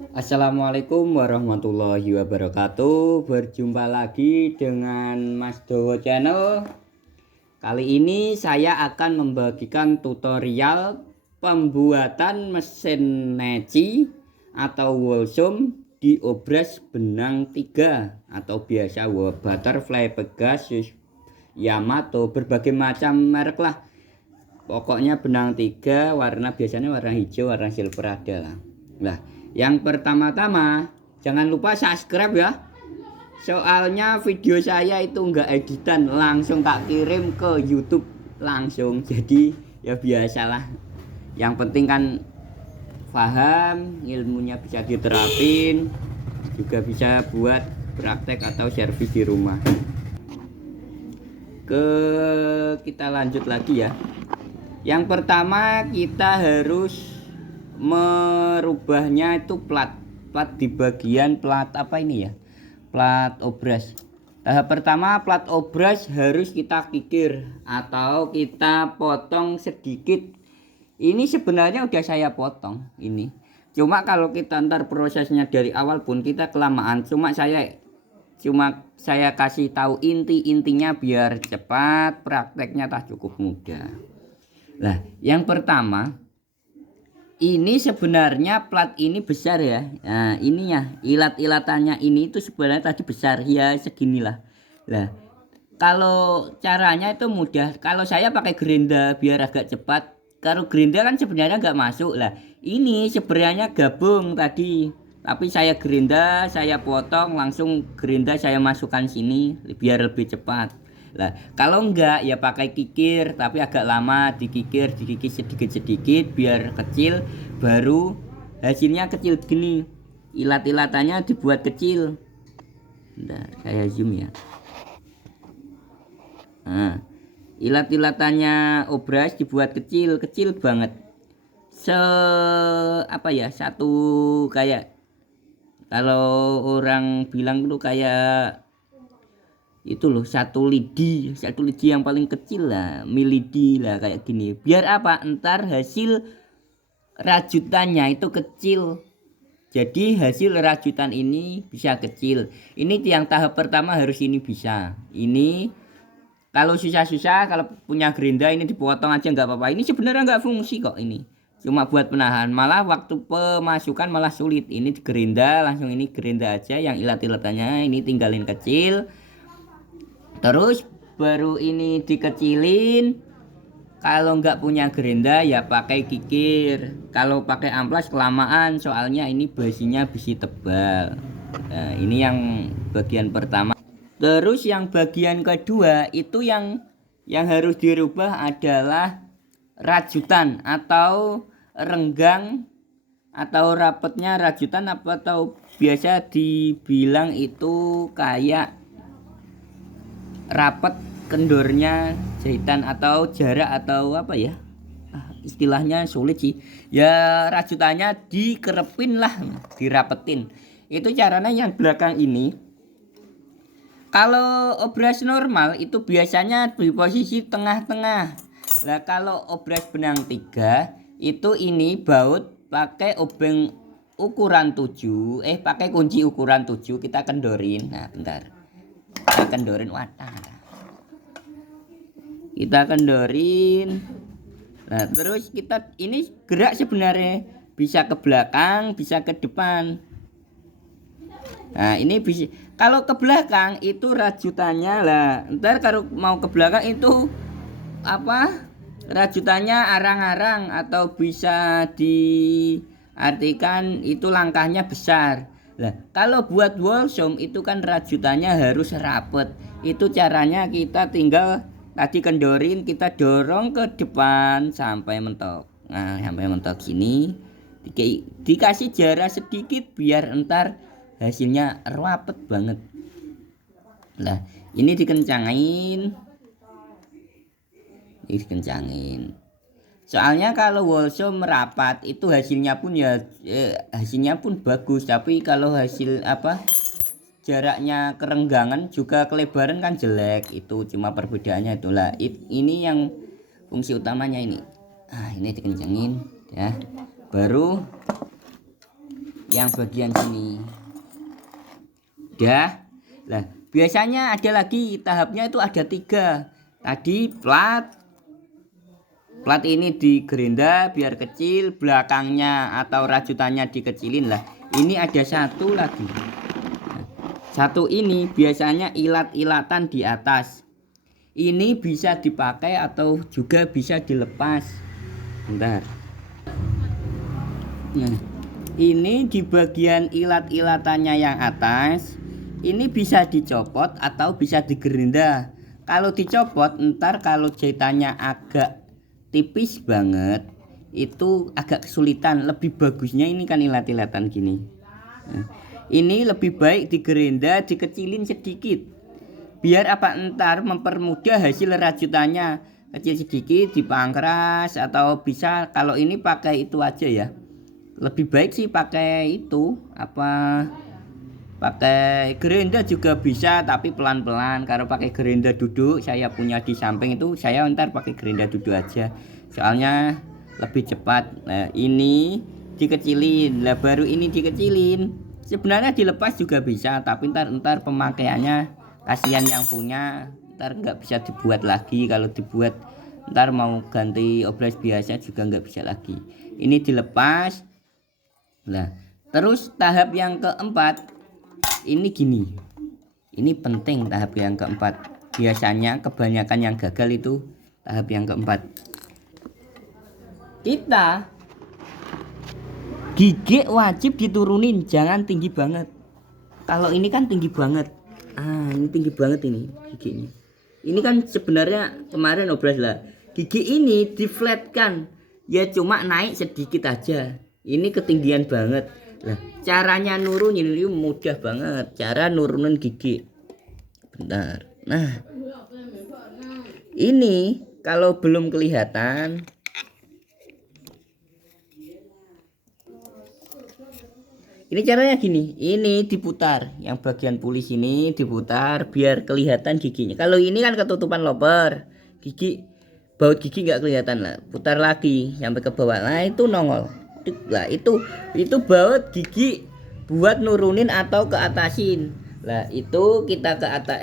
Assalamualaikum warahmatullahi wabarakatuh. Berjumpa lagi dengan Mas Dowo Channel. Kali ini saya akan membagikan tutorial pembuatan mesin neci atau Wolsom di obras benang 3 atau biasa Butterfly, Pegasus, Yamato, berbagai macam merek lah. Pokoknya benang 3, warna biasanya warna hijau, warna silver ada lah. Nah, yang pertama-tama jangan lupa subscribe ya. Soalnya video saya itu enggak editan, langsung tak kirim ke YouTube langsung. Jadi ya biasalah. Yang penting kan paham, ilmunya bisa diterapin, juga bisa buat praktek atau servis di rumah. Kita lanjut lagi ya. Yang pertama kita harus merubahnya itu plat di bagian plat apa ini ya, plat obras. Tahap pertama, plat obras harus kita kikir atau kita potong sedikit. Ini sebenarnya udah saya potong ini, cuma kalau kita ntar prosesnya dari awal pun kita kelamaan. Cuma saya kasih tahu intinya biar cepat, prakteknya tak cukup mudah. Nah, yang pertama ini sebenarnya plat ini besar ya. Nah, ini ya ilat-ilatannya ini itu sebenarnya tadi besar ya, seginilah. Nah, kalau caranya itu mudah. Kalau saya pakai gerinda biar agak cepat. Kalau gerinda kan sebenarnya nggak masuk lah. Ini sebenarnya gabung tadi. Tapi saya gerinda, saya potong langsung gerinda saya masukkan sini biar lebih cepat. Lah, kalau enggak ya pakai kikir tapi agak lama, dikikir sedikit-sedikit biar kecil, baru hasilnya kecil gini. Ilat-ilatannya dibuat kecil. Bentar, saya zoom ya. Nah, ilat-ilatannya obras dibuat kecil banget. Satu kayak kalau orang bilang tuh kayak itu loh, satu lidi yang paling kecil lah, milidi lah kayak gini. Biar apa? Ntar hasil rajutannya itu kecil. Jadi hasil rajutan ini bisa kecil. Ini yang tahap pertama harus ini bisa. Ini kalau susah-susah, kalau punya gerinda ini dipotong aja nggak apa-apa. Ini sebenarnya nggak fungsi kok ini. Cuma buat penahan. Malah waktu pemasukan malah sulit. Ini gerinda langsung, ini gerinda aja yang ilat-ilatannya ini tinggalin kecil. Terus baru ini dikecilin. Kalau nggak punya gerinda ya pakai kikir. Kalau pakai amplas kelamaan, soalnya ini basinya besi tebal. Nah, ini yang bagian pertama. Terus yang bagian kedua itu yang harus dirubah adalah rajutan atau renggang atau rapetnya rajutan atau biasa dibilang itu kayak rapet kendornya jahitan atau jarak atau apa ya, istilahnya sulit sih ya. Rajutannya dikerepin lah, dirapetin. Itu caranya yang belakang ini. Kalau obras normal itu biasanya di posisi tengah-tengah. Nah, kalau obras benang 3 itu ini baut pakai obeng ukuran 7, pakai kunci ukuran 7 kita kendorin. Nah, bentar. Kita kendorin kita kendorin. Nah, terus kita ini gerak sebenarnya bisa ke belakang, bisa ke depan. Nah, ini bisa. Kalau ke belakang itu rajutannya lah. Ntar kalau mau ke belakang itu apa? Rajutannya arang-arang atau bisa diartikan itu langkahnya besar. Nah, kalau buat Wolsom itu kan rajutannya harus rapet. Itu caranya kita tinggal tadi kendorin, kita dorong ke depan sampai mentok. Nah, sampai mentok sini dikasih jarak sedikit biar entar hasilnya rapet banget. Nah, ini dikencangin. Soalnya kalau Wolsom merapat itu hasilnya pun bagus, tapi kalau hasil jaraknya kerenggangan juga kelebaran kan jelek. Itu cuma perbedaannya itulah. Ini yang fungsi utamanya ini. Nah, ini dikencangin ya. Baru yang bagian sini. Udah. Nah, biasanya ada lagi tahapnya itu ada 3. Tadi plat ini digerinda biar kecil, belakangnya atau rajutannya dikecilin lah. Ini ada satu lagi. Satu ini biasanya ilat-ilatan di atas. Ini bisa dipakai atau juga bisa dilepas. Bentar. Nah, ini di bagian ilat-ilatannya yang atas, ini bisa dicopot atau bisa digerinda. Kalau dicopot, ntar kalau jahitannya agak tipis banget, itu agak kesulitan. Lebih bagusnya ini kan ilat-ilatan gini. Nah, ini lebih baik digerinda, dikecilin sedikit. Biar apa, ntar mempermudah hasil rajutannya. Kecil sedikit dipangkas atau bisa kalau ini pakai itu aja ya. Lebih baik sih pakai itu apa, pakai gerinda juga bisa tapi pelan-pelan. Kalau pakai gerinda duduk, saya punya di samping itu, saya ntar pakai gerinda duduk aja soalnya lebih cepat. Nah, ini dikecilin lah, baru ini dikecilin. Sebenarnya dilepas juga bisa tapi ntar pemakaiannya kasihan yang punya, ntar nggak bisa dibuat lagi. Kalau dibuat ntar mau ganti obras biasa juga nggak bisa lagi. Ini dilepas. Nah, terus tahap yang keempat ini gini. Ini penting tahap yang keempat. Biasanya kebanyakan yang gagal itu tahap yang keempat. Kita gigi wajib diturunin, jangan tinggi banget. Kalau ini kan tinggi banget. Ini tinggi banget ini giginya. Ini kan sebenarnya kemarin obras lah. Gigi ini diflatkan. Ya cuma naik sedikit aja. Ini ketinggian banget. Nah, caranya nurunin ini mudah banget. Cara nurunin gigi. Bentar. Nah, ini kalau belum kelihatan, ini caranya gini. Ini diputar, yang bagian pulis ini diputar biar kelihatan giginya. Kalau ini kan ketutupan loper, gigi, baut gigi nggak kelihatan lah. Putar lagi sampai ke bawah. Nah, itu nongol. Lah itu baut gigi buat nurunin atau ke atasin. Lah itu kita ke atas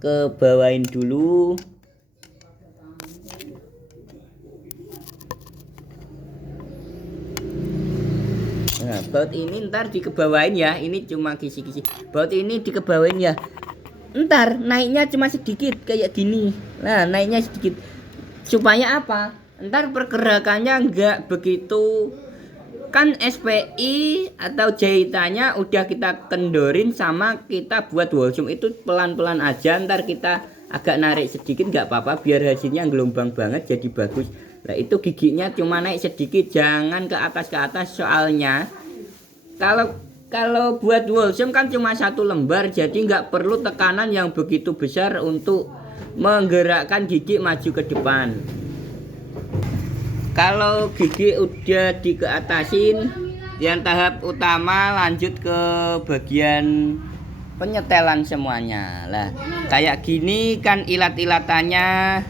ke bawain dulu. Nah, baut ini ntar dikebawain ya. Ini cuma kisi-kisi. Baut ini dikebawain ya. Ntar naiknya cuma sedikit kayak gini. Nah, naiknya sedikit. Supaya apa? Ntar pergerakannya nggak begitu, kan SPI atau jahitannya udah kita kendorin sama kita buat wallsum itu pelan-pelan aja. Ntar kita agak narik sedikit nggak apa-apa biar hasilnya gelombang banget jadi bagus. Nah, itu giginya cuma naik sedikit, jangan ke atas soalnya kalau buat wallsum kan cuma 1 lembar, jadi nggak perlu tekanan yang begitu besar untuk menggerakkan gigi maju ke depan. Kalau gigi udah dikeatasin, yang tahap utama lanjut ke bagian penyetelan semuanya. Lah, kayak gini kan ilat-ilatannya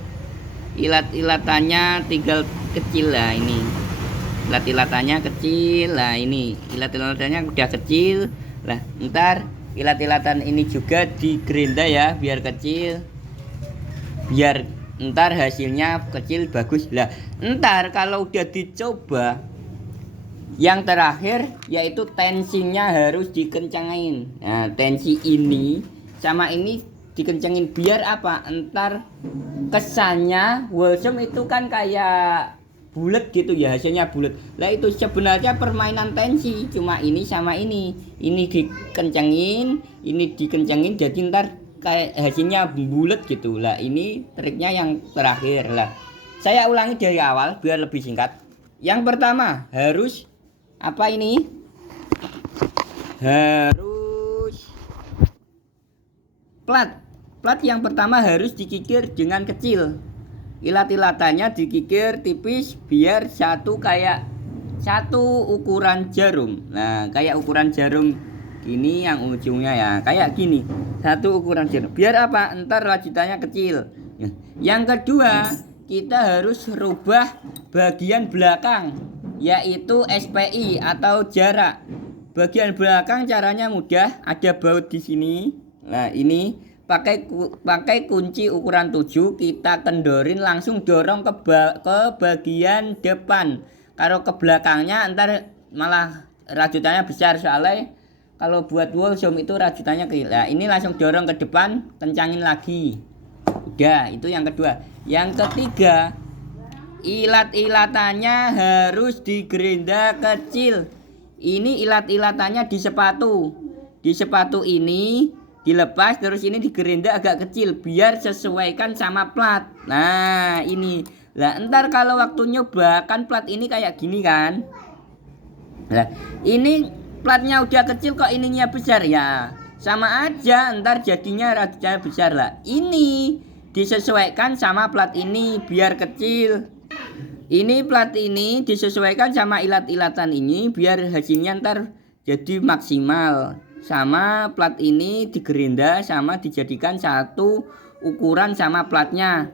tinggal kecil lah ini. Ilat-ilatannya kecil lah, ini ilat-ilatannya udah kecil. Lah, ntar ilat-ilatan ini juga digerinda ya biar kecil. Biar ntar hasilnya kecil bagus. Lah, ntar kalau udah dicoba yang terakhir yaitu tensinya harus dikencangin. Nah, tensi ini sama ini dikencangin biar apa? Ntar kesannya wallsum itu kan kayak bulat gitu ya, hasilnya bulat. Lah itu sebenarnya permainan tensi, cuma ini sama ini dikencangin, ini dikencangin jadi ntar kayak hasilnya bulat gitu. Lah ini triknya yang terakhir. Lah saya ulangi dari awal biar lebih singkat. Yang pertama harus apa ini? Harus plat yang pertama harus dikikir dengan kecil. Ilat-ilatannya dikikir tipis biar satu ukuran jarum. Nah, kayak ukuran jarum ini yang ujungnya ya kayak gini, satu ukuran jarum biar apa? Ntar rajutannya kecil. Yang kedua kita harus rubah bagian belakang yaitu SPI atau jarak. Bagian belakang caranya mudah, ada baut di sini. Nah, ini pakai kunci ukuran 7, kita kendorin langsung dorong ke bagian depan. Kalau ke belakangnya ntar malah rajutannya besar, soalnya kalau buat wallsum itu rajutannya kecil. Nah, ini langsung dorong ke depan, kencangin lagi. Udah, itu yang kedua. Yang ketiga, ilat-ilatannya harus digerinda kecil. Ini ilat-ilatannya di sepatu. Di sepatu ini dilepas, terus ini digerinda agak kecil biar sesuaikan sama plat. Nah, ini. Lah, ntar kalau waktu nyoba kan plat ini kayak gini kan. Nah, ini platnya udah kecil kok ininya besar ya. Sama aja, ntar jadinya rajutannya besar lah. Ini disesuaikan sama plat ini biar kecil. Ini plat ini disesuaikan sama ilat-ilatan ini biar hasilnya ntar jadi maksimal. Sama plat ini digerinda sama dijadikan satu ukuran sama platnya.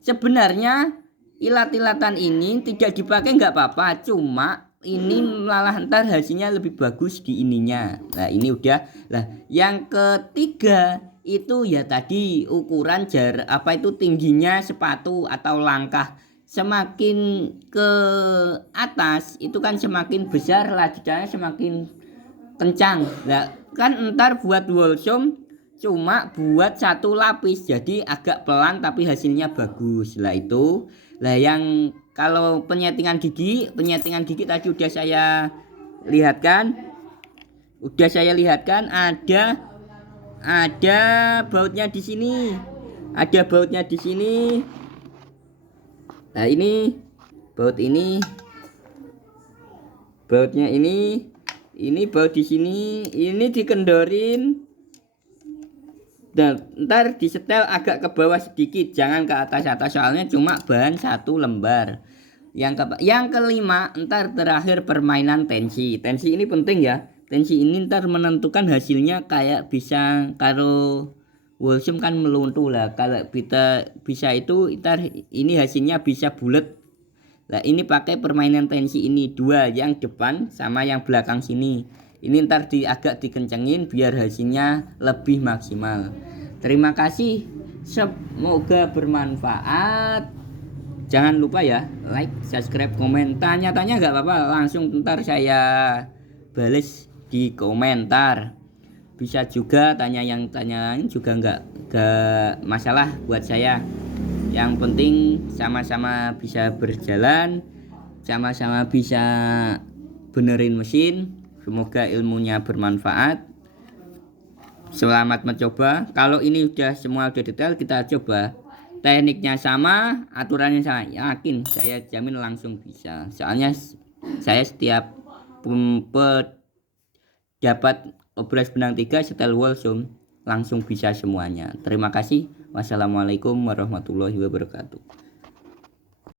Sebenarnya ilat-ilatan ini tidak dipakai nggak apa-apa, cuma ini malah ntar hasilnya lebih bagus di ininya. Nah, ini udah. Nah, yang ketiga itu ya tadi ukuran apa itu tingginya sepatu atau langkah. Semakin ke atas itu kan semakin besar rajutannya, semakin kencang. Nah, kan ntar buat wallsum cuma buat satu lapis, jadi agak pelan tapi hasilnya bagus. Lah itu. Lah yang kalau penyetingan gigi tadi udah saya lihatkan. Ada bautnya di sini. Ada bautnya di sini. Nah, ini baut ini. Bautnya ini baut di sini, ini dikendorin. Dan ntar disetel agak ke bawah sedikit, jangan ke atas soalnya cuma bahan satu lembar. Yang kelima, ntar terakhir permainan tensi. Tensi ini penting ya. Tensi ini ntar menentukan hasilnya, kayak bisa kalau wallsum kan meluntuh lah. Kalau kita bisa itu ntar ini hasilnya bisa bulat. Nah, ini pakai permainan tensi ini dua, yang depan sama yang belakang sini. Ini ntar agak dikencengin biar hasilnya lebih maksimal. Terima kasih, semoga bermanfaat. Jangan lupa ya, like, subscribe, komen. Tanya-tanya nggak apa-apa, langsung ntar saya bales di komentar. Bisa juga tanya lain juga nggak masalah buat saya. Yang penting sama-sama bisa berjalan, sama-sama bisa benerin mesin. Semoga ilmunya bermanfaat. Selamat mencoba. Kalau ini semua udah detail, kita coba. Tekniknya sama, aturannya sama. Yakin, saya jamin langsung bisa. Soalnya saya setiap dapat obras benang 3 setel wallsum langsung bisa semuanya. Terima kasih. Wassalamualaikum warahmatullahi wabarakatuh.